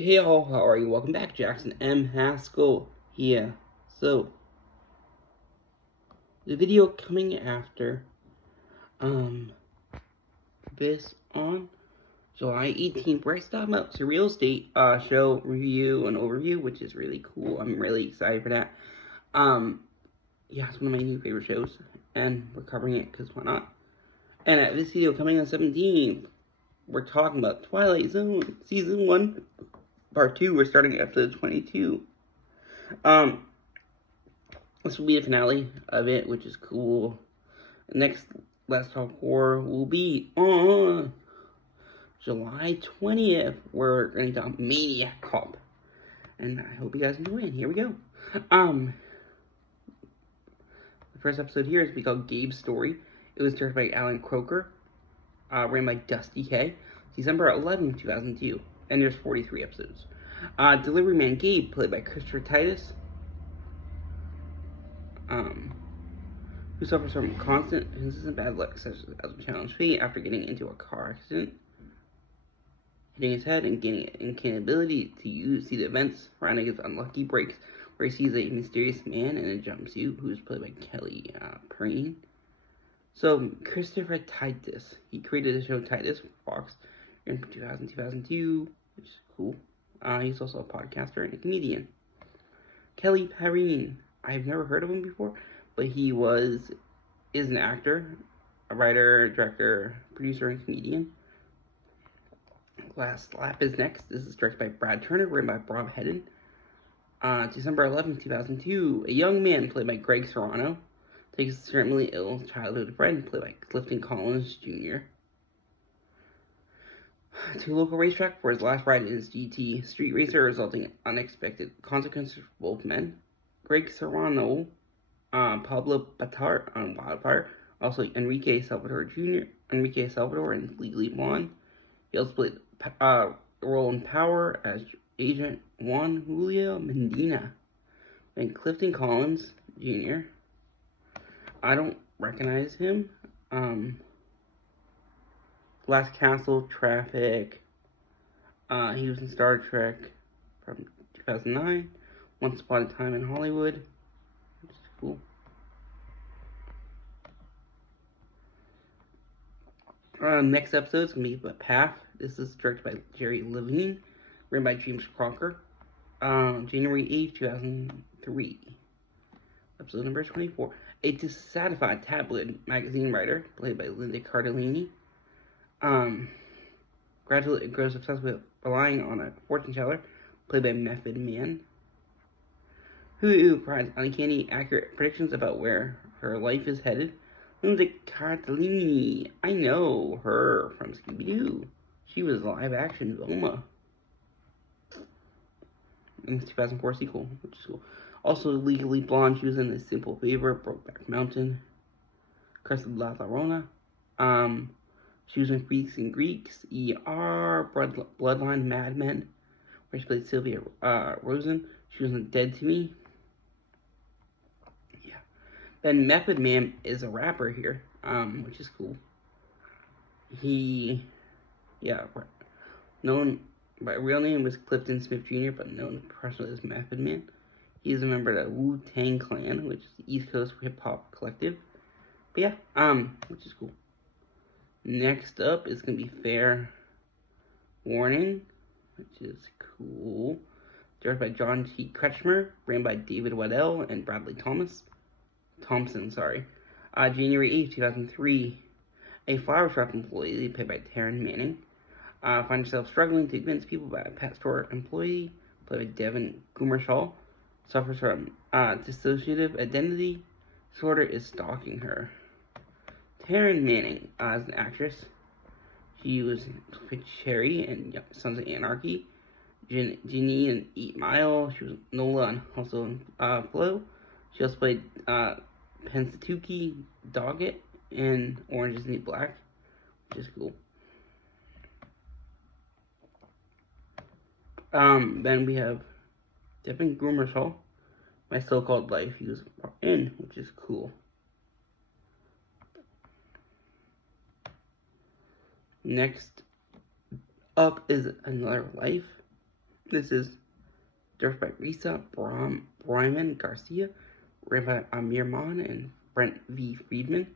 Hey all, how are you? Welcome back, Jackson M. Haskell here. So, the video coming after, um, this on July 18th, where I talking about Surreal Estate, show review and overview, which is really cool. I'm really excited for that. Yeah, it's one of my new favorite shows, and we're covering it, because why not? And at this video coming on 17th, we're talking about Twilight Zone, Season 1, Part 2, we're starting at episode 22. This will be the finale of it, which is cool. Next Let's Talk Horror will be on July 20th, where we're going to talk Maniac Cop. And I hope you guys enjoy it. Here we go. The first episode here is called Gabe's Story. It was directed by Alan Croker, written by Dusty K. December 11th, 2002. And there's 43 episodes. Delivery Man Gabe, played by Christopher Titus. Who suffers from consistent bad luck, such as a challenged fate after getting into a car accident, hitting his head, and gaining an inability to see the events surrounding his unlucky breaks, where he sees a mysterious man in a jumpsuit, who's played by Kelly Perrine. So, Christopher Titus, he created the show Titus for Fox in 2002, which is cool. He's also a podcaster and a comedian. Kelly Perrine, I've never heard of him before, but he is an actor, a writer, director, producer, and comedian. Last Lap is next. This is directed by Brad Turner, written by Bob Hedden. December 11th, 2002, a young man played by Greg Serrano takes a terminally ill childhood friend played by Clifton Collins Jr. to a local racetrack for his last ride in his GT street racer, resulting in unexpected consequences for both men. Greg Serrano, Pablo Batar on Wildfire, also Enrique Salvador in Legally Blonde. He also played a role in Power as Agent Juan Julio Medina. And Clifton Collins Jr. I don't recognize him. Last Castle, Traffic. He was in Star Trek from 2009. Once Upon a Time in Hollywood. Which is cool. Next episode is going to be The Path. This is directed by Jerry Levine, written by James Crocker. January 8th, 2003. Episode number 24. A dissatisfied tabloid magazine writer, played by Linda Cardellini, gradually grows obsessed with relying on a fortune teller, played by Method Man, who provides uncanny, accurate predictions about where her life is headed. Linda Cardellini, I know her from Scooby-Doo. She was live-action Velma in the 2004 sequel, which is cool. Also, Legally Blonde, she was in A Simple Favor, Brokeback Mountain, Curse of La Llorona. She was in Freaks and Greeks, ER, Bloodline, Mad Men, where she played Sylvia Rosen. She was in Dead to Me. Yeah. Then Method Man is a rapper here, which is cool. Known by real name was Clifton Smith Jr., but known professionally as Method Man. He is a member of the Wu-Tang Clan, which is the East Coast hip hop collective. But yeah, which is cool. Next up is gonna be Fair Warning, which is cool. Directed by John T. Kretschmer, written by David Waddell and Bradley Thompson. January 8th, 2003. A flower shop employee, played by Taryn Manning, finds herself struggling to convince people by a pet store employee, played by Devin Gumershaw, suffers from dissociative identity disorder, is stalking her. Taryn Manning, as an actress, she was with Cherry and Sons of Anarchy, Ginny in 8 Mile, she was Nola on Hustle and Flow. She also played Pensatuki Doggett in Orange is the New Black, which is cool. Then we have Devin Gumershaw, My So-Called Life, he was in, which is cool. Next up is Another Life. This is directed by Risa Bryman Garcia, written by Amir Mon and Brent V. Friedman.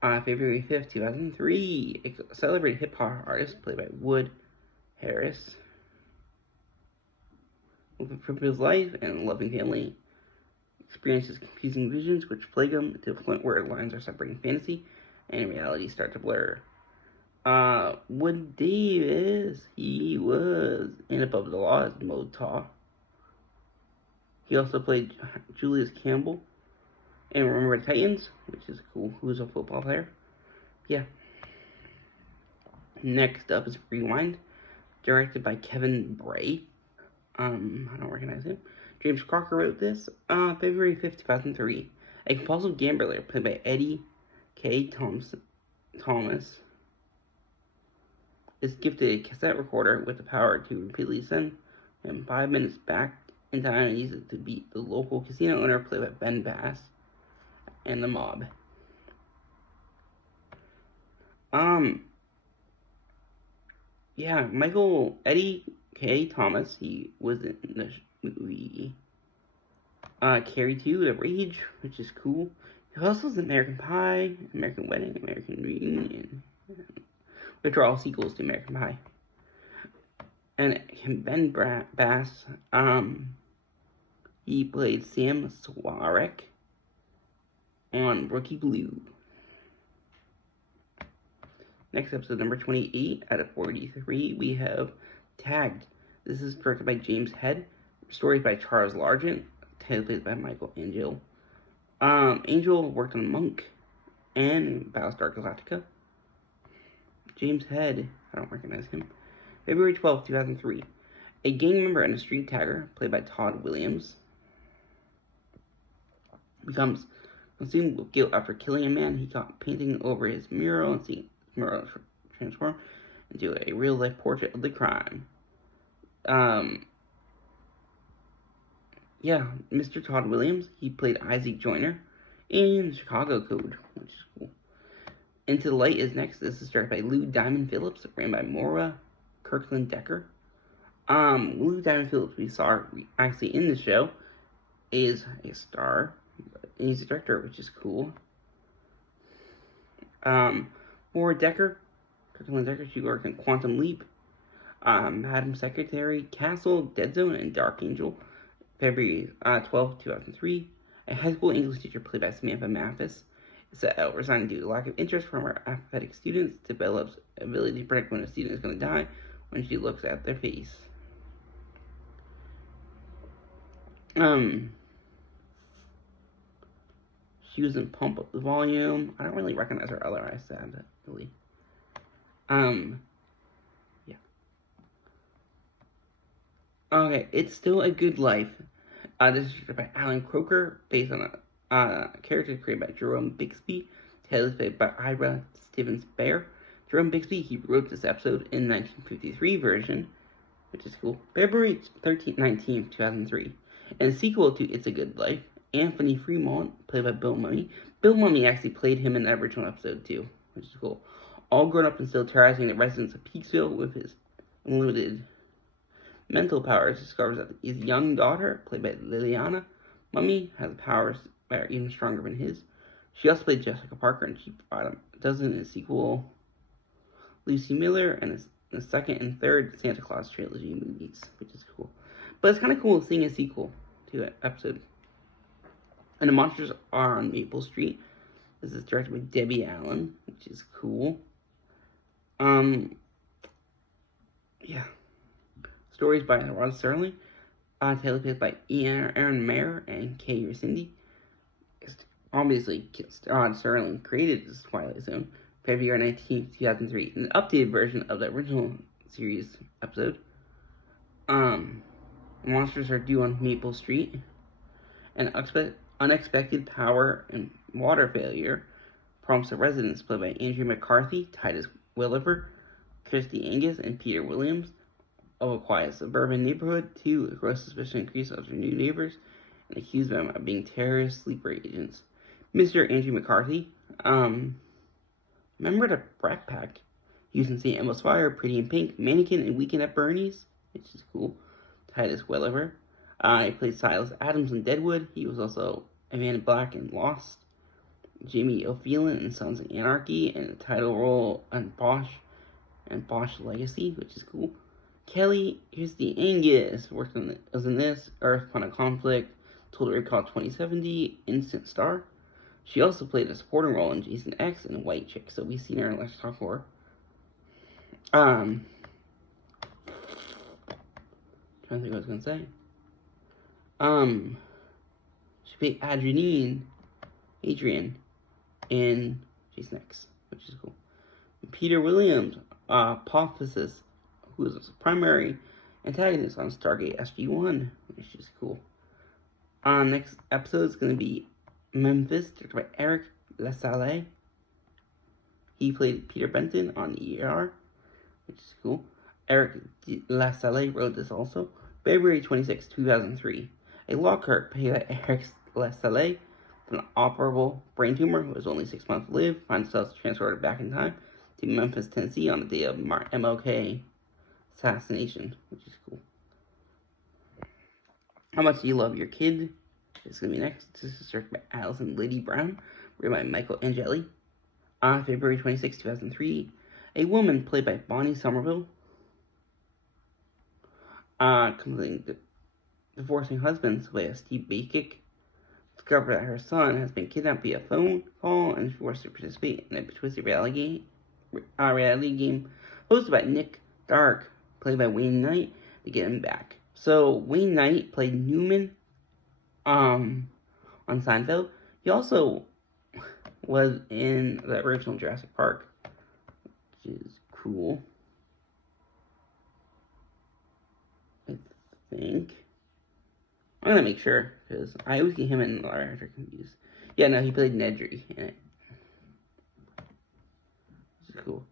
February 5th, 2003. A celebrated hip hop artist played by Wood Harris, with his life and loving family, experiences confusing visions which plague him to the point where lines are separating fantasy and reality start to blur. Wood Davis, he was in Above the Law as Motaw. He also played Julius Campbell in Remember the Titans, which is cool, who's a football player. Yeah. Next up is Rewind, directed by Kevin Bray. I don't recognize him. James Crocker wrote this. February 5th, 2003. A compulsive gambler played by Eddie K. Thomas is gifted a cassette recorder with the power to repeatedly send him 5 minutes back in time and use it to beat the local casino owner played by Ben Bass and the mob. Yeah, Eddie K. Thomas, he was in the movie Carrie 2, The Rage, which is cool. He also was in American Pie, American Wedding, American Reunion, which are all sequels to American Pie. And Ben Bass, he played Sam Swarek on Rookie Blue. Next episode, number 28 out of 43, we have Tagged. This is directed by James Head, stories by Charles Largent, title played by Michael Angel. Angel worked on Monk and Battlestar Galactica. James Head, I don't recognize him. February 12th, 2003. A gang member and a street tagger, played by Todd Williams, becomes consumed with guilt after killing a man he caught painting over his mural and seeing his mural transform into a real-life portrait of the crime. Mr. Todd Williams, he played Isaac Joyner in Chicago Code, which is cool. Into the Light is next. This is directed by Lou Diamond Phillips, written by Maura Kirkland Decker. Lou Diamond Phillips, we saw actually in the show, is a star. He's a director, which is cool. Maura Kirkland Decker, she worked in Quantum Leap, Madam Secretary, Castle, Dead Zone, and Dark Angel. February 12, 2003. A high school English teacher played by Samantha Mathis is resigned due to lack of interest from her apathetic students, develops ability to predict when a student is going to die when she looks at their face. She was in Pump Up the Volume. I don't really recognize her otherwise, sadly. Yeah. Okay, It's Still a Good Life. This is by Alan Croker, based on a character created by Jerome Bixby, tales played by Ira Stevens Bear. Jerome Bixby, he wrote this episode in 1953 version, which is cool. February 19th, 2003. And a sequel to It's a Good Life, Anthony Fremont, played by Bill Mumy. Bill Mumy actually played him in the original episode too, which is cool. All grown up and still terrorizing the residents of Peaksville with his unlimited mental powers, discovers that his young daughter, played by Liliana Mumy, has powers that are even stronger than his. She also played Jessica Parker in Cheap Bottom. Does in the sequel Lucy Miller and the second and third Santa Claus trilogy movies, which is cool. But it's kind of cool seeing a sequel to an episode. And the monsters are on Maple Street. This is directed by Debbie Allen, which is cool. Stories by Rod Serling. Tale played by Aaron Mayer and Kay Resindi. Obviously, Rod Serling created this Twilight Zone, February 19th, 2003, an updated version of the original series episode. Monsters are due on Maple Street. An unexpected power and water failure prompts the residents, played by Andrew McCarthy, Titus Welliver, Christy Angus, and Peter Williams, of a quiet suburban neighborhood to gross suspicion increase of their new neighbors and accuse them of being terrorist sleeper agents. Mr. Andrew McCarthy, remember the Brat Pack? He was in St. Elmo's Fire, Pretty in Pink, Mannequin, and Weekend at Bernie's, which is cool. Titus Welliver. He played Silas Adams in Deadwood. He was also a Man in Black in Lost. Jamie O'Phelan in Sons of Anarchy, and a title role on Bosch and Bosch Legacy, which is cool. Kelly, here's the Angus, was in this, Earth Planet Conflict, Total Recall 2070, Instant Star. She also played a supporting role in Jason X and White Chick, so we've seen her in Let's Talk Horror. Trying to think what I was gonna say. She played Adrian in Jason X, which is cool. Peter Williams, Apotheosis, who is a primary antagonist on Stargate SG-1, which is cool. Next episode is going to be Memphis, directed by Eric LaSalle. He played Peter Benton on ER, which is cool. Eric LaSalle wrote this also. February 26, 2003. A law clerk played by Eric LaSalle with an operable brain tumor who has only 6 months to live finds himself transported back in time to Memphis, Tennessee on the day of MLK assassination, which is cool. How Much Do You Love Your Kid? It's going to be next. This is directed by Allison Liddy Brown, written by Michael Angeli. February 26, 2003. A woman played by Bonnie Somerville, completely divorcing husbands by Steve Bakic, discovered that her son has been kidnapped via phone call and is forced to participate in a twisted reality game hosted by Nick Dark, played by Wayne Knight, to get him back. So Wayne Knight played Newman on Seinfeld. He also was in the original Jurassic Park, which is cool. I think. I'm gonna make sure, because I always get him and the actor confused. Yeah, no, he played Nedry in it. Which is cool.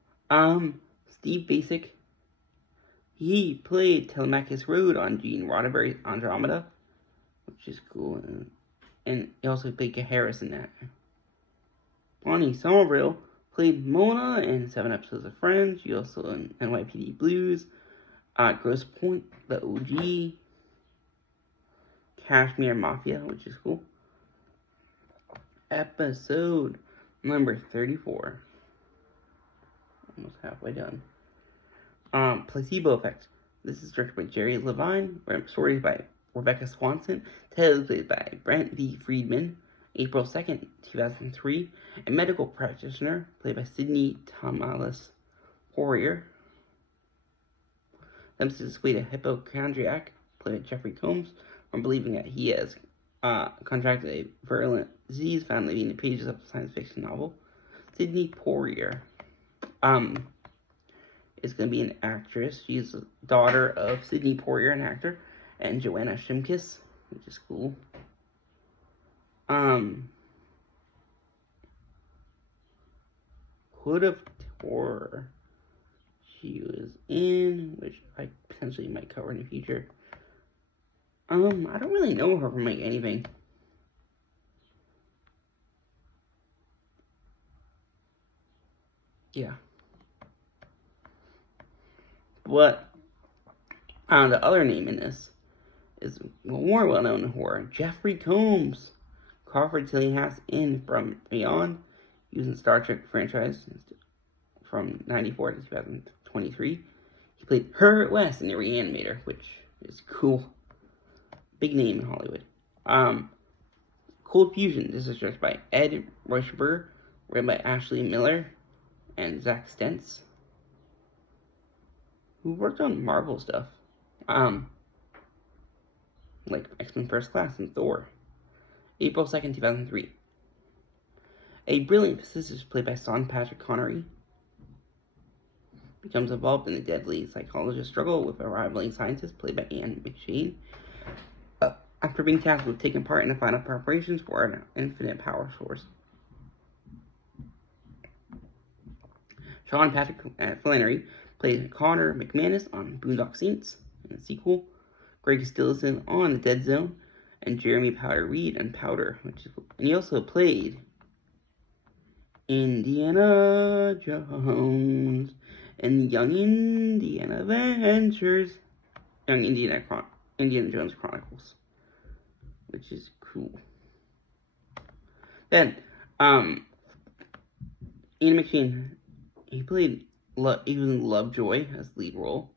Steve Basic. He played Telemachus Road on Gene Roddenberry's Andromeda, which is cool. And he also played Harris in that. Bonnie Somerville played Mona in 7 episodes of Friends. She also in NYPD Blues, Grosse Pointe, The OG, Kashmir Mafia, which is cool. Episode number 34. Almost halfway done. Placebo Effect. This is directed by Jerry Levine. Stories by Rebecca Swanson. Ted played by Brent V. Friedman. April 2nd, 2003. A medical practitioner played by Sidney Thomas Poirier. Attempts to dissuade a hypochondriac played by Jeffrey Combs from believing that he has contracted a virulent disease found in the pages of a science fiction novel. Sidney Poirier is going to be an actress. She's the daughter of Sidney Poirier, an actor, and Joanna Shimkus, which is cool. Hood of Horror she was in, which I potentially might cover in the future. I don't really know her from like anything. Yeah. But the other name in this is more well-known in horror. Jeffrey Combs. Crawford Tillinghast in From Beyond, using Star Trek franchise from 94 to 2023. He played Herbert West in The Reanimator, which is cool. Big name in Hollywood. Cold Fusion. This is directed by Ed Rochberg, written by Ashley Miller and Zach Stentz, who worked on Marvel stuff. Like X-Men First Class and Thor. April 2nd, 2003. A brilliant physicist played by Sean Patrick Connery becomes involved in a deadly psychologist struggle with a rivaling scientist played by Anne McShane. After being tasked with taking part in the final preparations for an infinite power source. Sean Patrick Flannery played Connor McManus on Boondock Saints in the sequel. Greg Stillison on The Dead Zone, and Jeremy Powder Reed on Powder, and he also played Indiana Jones and Young Indiana Adventures. Young Indiana Indiana Jones Chronicles, which is cool. Then, Ian McShane, he played, he was in Lovejoy as lead role.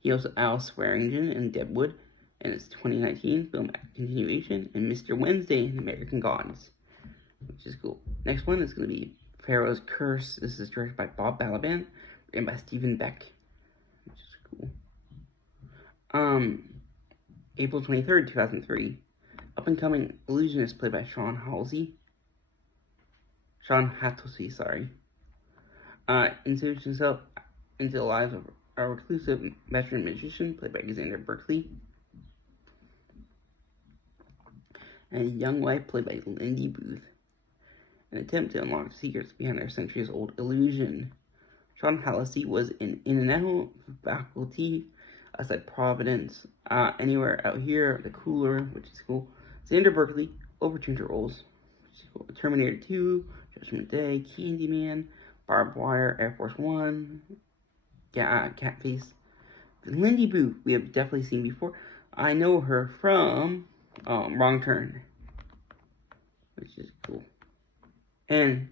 He also Al Swearingen in Deadwood, and its 2019 film continuation, and Mr. Wednesday in American Gods, which is cool. Next one is going to be Pharaoh's Curse. This is directed by Bob Balaban and by Stephen Beck, which is cool. April 23rd, 2003. Up-and-coming illusionist played by Sean Hatosy, sorry. Inserts himself into the lives of a reclusive veteran magician played by Alexander Berkeley, and a young wife played by Lindy Booth. An attempt to unlock secrets behind our centuries-old illusion. Sean Hatosy was an in-and-out faculty outside Providence, Anywhere Out Here, The Cooler, which is cool. Xander Berkeley overturned her roles, which is cool. Terminator 2, Judgment Day, Candyman, Barbed Wire, Air Force One, Catface. Lindy Booth, we have definitely seen before. I know her from Wrong Turn, which is cool. And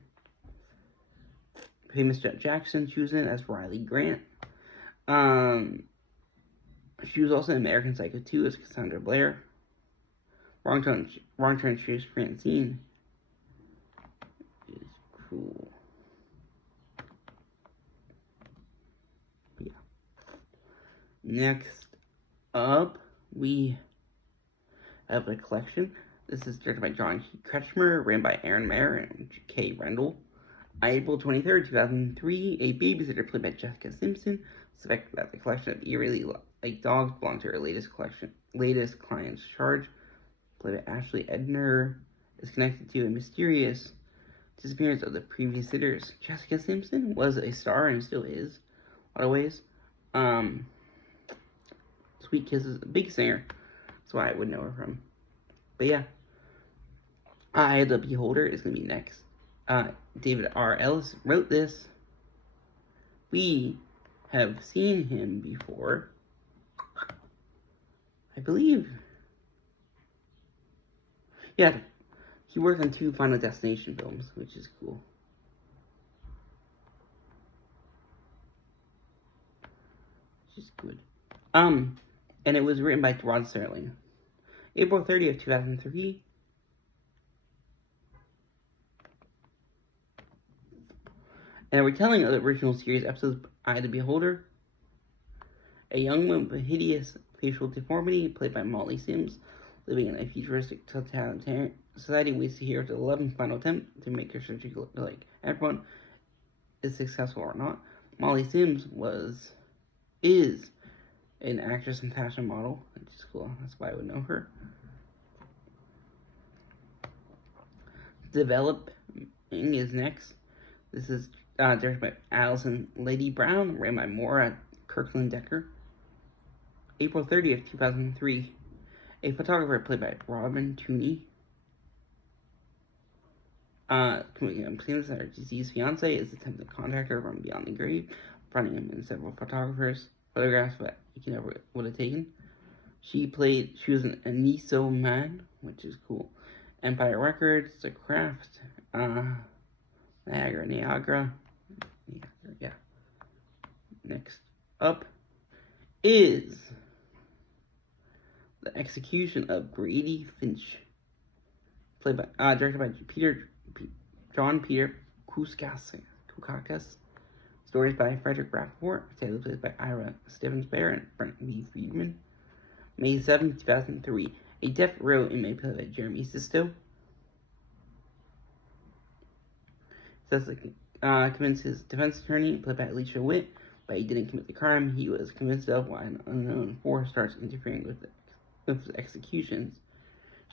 famous Jet Jackson, she was in as Riley Grant. She was also in American Psycho 2 as Cassandra Blair. Wrong Turn, she was Francine. Is cool. Yeah. Next up, we have a collection. This is directed by John Kretschmer, written by Aaron Mayer and Kay Rendell. April 23rd, 2003, a babysitter played by Jessica Simpson suspected that the collection of eerily like dogs belonged to her latest client's charge, played by Ashley Edner, is connected to a mysterious disappearance of the previous sitters. Jessica Simpson was a star and still is, a lot of ways. Sweet Kisses, a big singer. That's why I would know her from. But yeah, Eye the Beholder is going to be next. David R. Ellis wrote this. We have seen him before, I believe. Yeah, he worked on 2 Final Destination films, which is cool. Which is good. And it was written by Rod Serling. April 30th, 2003. And a retelling of the original series episodes Eye the Beholder. A young woman with hideous facial deformity, played by Molly Sims, living in a futuristic totalitarian society, waits to hear the 11th final attempt to make her surgery look like everyone is successful or not. Molly Sims is an actress and fashion model, which is cool. That's why I would know her. Developing is next. This is directed by Allison Lady Brown, written by Maura Kirkland Decker. April 30th, 2003. A photographer played by Robin Tooney. Claims that her deceased fiance is attempting to contact her from beyond the grave, finding him in several photographs that he never would have taken. She was an Aniso Man, which is cool. Empire Records, The Craft, Niagara. Yeah. Next up is The Execution of Grady Finch, directed by John Peter Koukakis. Stories by Frederick Rappaport, played by Ira Stevens-Bear and Brent V. Friedman. May 7, 2003. A death row inmate played by Jeremy Sisto. Convinced his defense attorney, played by Alicia Witt, but he didn't commit the crime he was convinced of while an unknown force starts interfering with his executions.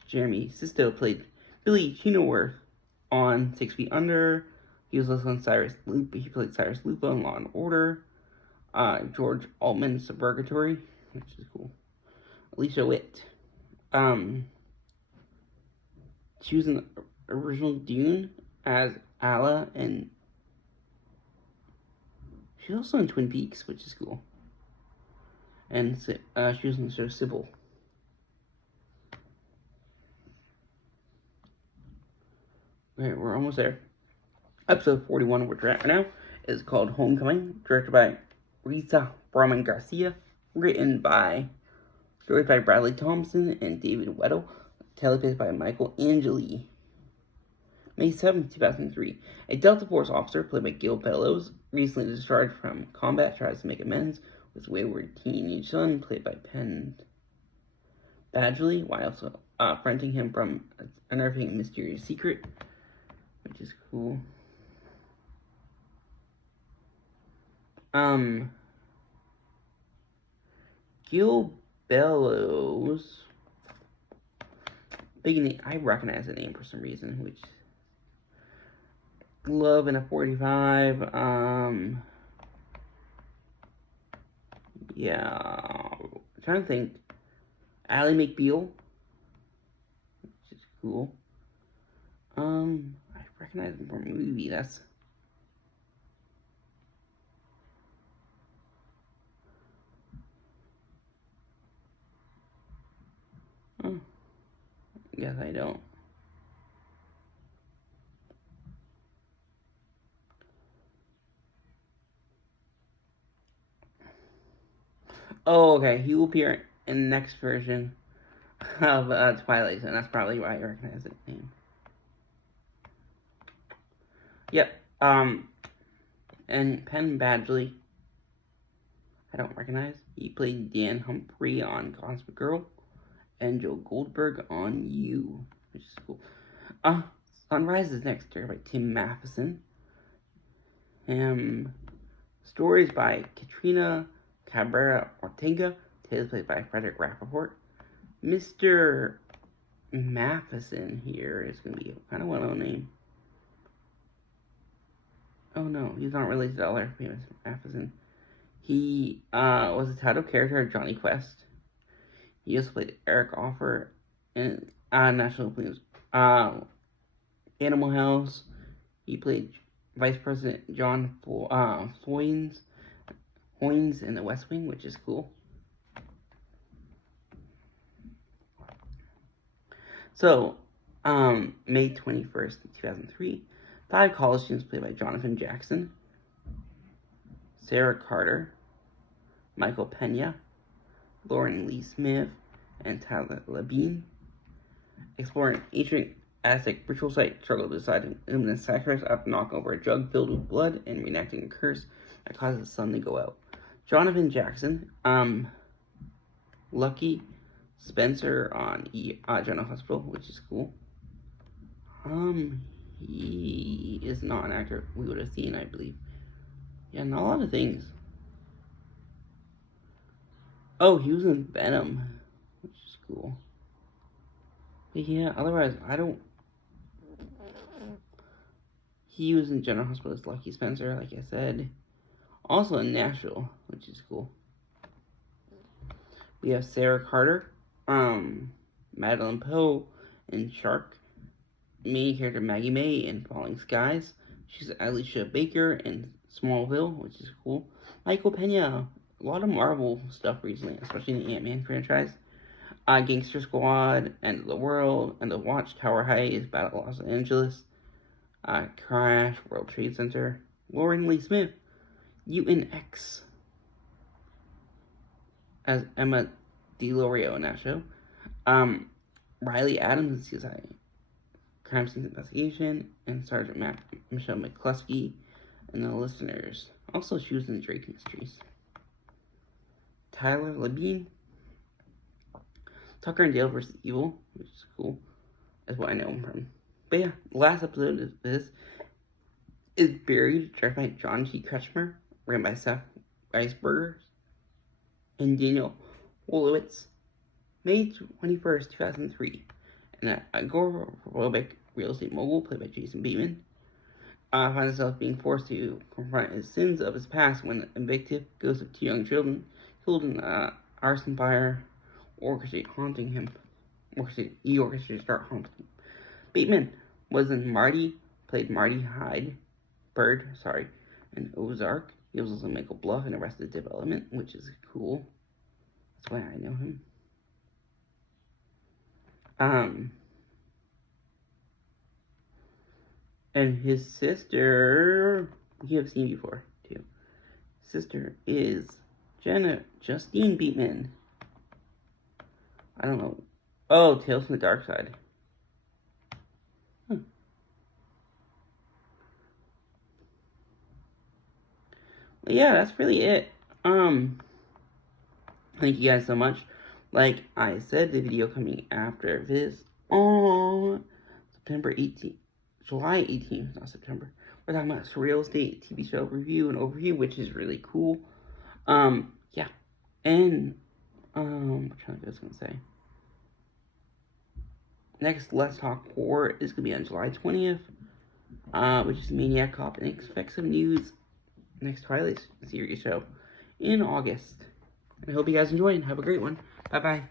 Jeremy Sisto played Billy Chinoworth on 6 Feet Under. He was also on he played Cyrus Lupo in Law and Order. George Altman's Suburgatory, which is cool. Alicia Witt. She was in the original Dune as Alla, and she's also in Twin Peaks, which is cool. And she was in the show Sybil. Okay, we're almost there. Episode 41, we're at right now, is called Homecoming, directed by Risa Brahman Garcia, stories by Bradley Thompson and David Weddle, teleplay by Michael Angeli. May 7, 2003. A Delta Force officer, played by Gil Bellows, recently discharged from combat, tries to make amends with his wayward teenage son, played by Penn Badgley, while also fronting him from unearthing a mysterious secret, which is cool. Gil Bellows, big name. I recognize the name for some reason, which Glove in a 45. Yeah, I'm trying to think. Ally McBeal, which is cool. I recognize him from a movie. That's Yes, I don't. Oh, okay. He will appear in the next version of Twilight, and that's probably why I recognize that name. Yep. And Penn Badgley, I don't recognize. He played Dan Humphrey on Gossip Girl, and Joe Goldberg on You, which is cool. Sunrise is next, directed by Tim Matheson. Stories by Katrina Cabrera Ortega, tales played by Frederick Rappaport. Mr. Matheson here is going to be kind of a well-known name. Oh no, he's not related to other famous Matheson. He was the title character of Johnny Quest. He also played Eric Offer in National Lampoon's Animal House. He played Vice President John Hoynes in The West Wing, which is cool. So, May 21st, 2003, 5 college students played by Jonathan Jackson, Sarah Carter, Michael Pena, Lauren Lee Smith, and Tyler Labine explore an ancient Aztec ritual site, struggle to decide an luminous sacrifice after knocking over a jug filled with blood and reenacting a curse that causes the sun to go out. Jonathan Jackson, Lucky Spencer on General Hospital, which is cool. He is not an actor we would have seen, I believe. Yeah, not a lot of things. Oh, he was in Venom, which is cool. But yeah, otherwise, I don't... He was in General Hospital as Lucky Spencer, like I said. Also in Nashville, which is cool. We have Sarah Carter, Madeline Poe in Shark. Main character Maggie May in Falling Skies. She's Alicia Baker in Smallville, which is cool. Michael Pena, a lot of Marvel stuff recently, especially in the Ant-Man franchise. Gangster Squad, End of the World, and The Watchtower Heights, Battle Los Angeles, Crash, World Trade Center. Lauren Lee Smith, UNX, as Emma DeLorean in that show. Riley Adams in CSI Crime Scene Investigation, and Sergeant Michelle McCluskey and The Listeners. Also, she was in Drake Mysteries. Tyler Labine, Tucker and Dale vs. Evil, which is cool. That's what I know him from. But yeah, the last episode of this is Buried, directed by John T. Kretschmer, written by Seth Weisberger and Daniel Wolowitz. May 21st, 2003. An agoraphobic real estate mogul, played by Jason Bateman, finds himself being forced to confront his sins of his past when the vindictive ghost of 2 young children killed in an arson fire orchestrated to start haunting him. Bateman was in played Marty Bird, in Ozark. He was also in Michael Bluff in Arrested Development, which is cool. That's why I know him. And his sister, you have seen before, too. Sister is Justine Beatman. I don't know. Oh, Tales from the Dark Side. Well, yeah, that's really it. Thank you guys so much. Like I said, the video coming after this on September 18th, July 18th, not September. We're talking about Surreal Estate TV show review and overview, which is really cool. Yeah, and what I was gonna say. Next, Let's Talk Horror is gonna be on July 20th, which is Maniac Cop, and expect some news next Twilight series show in August. I hope you guys enjoy and have a great one. Bye bye.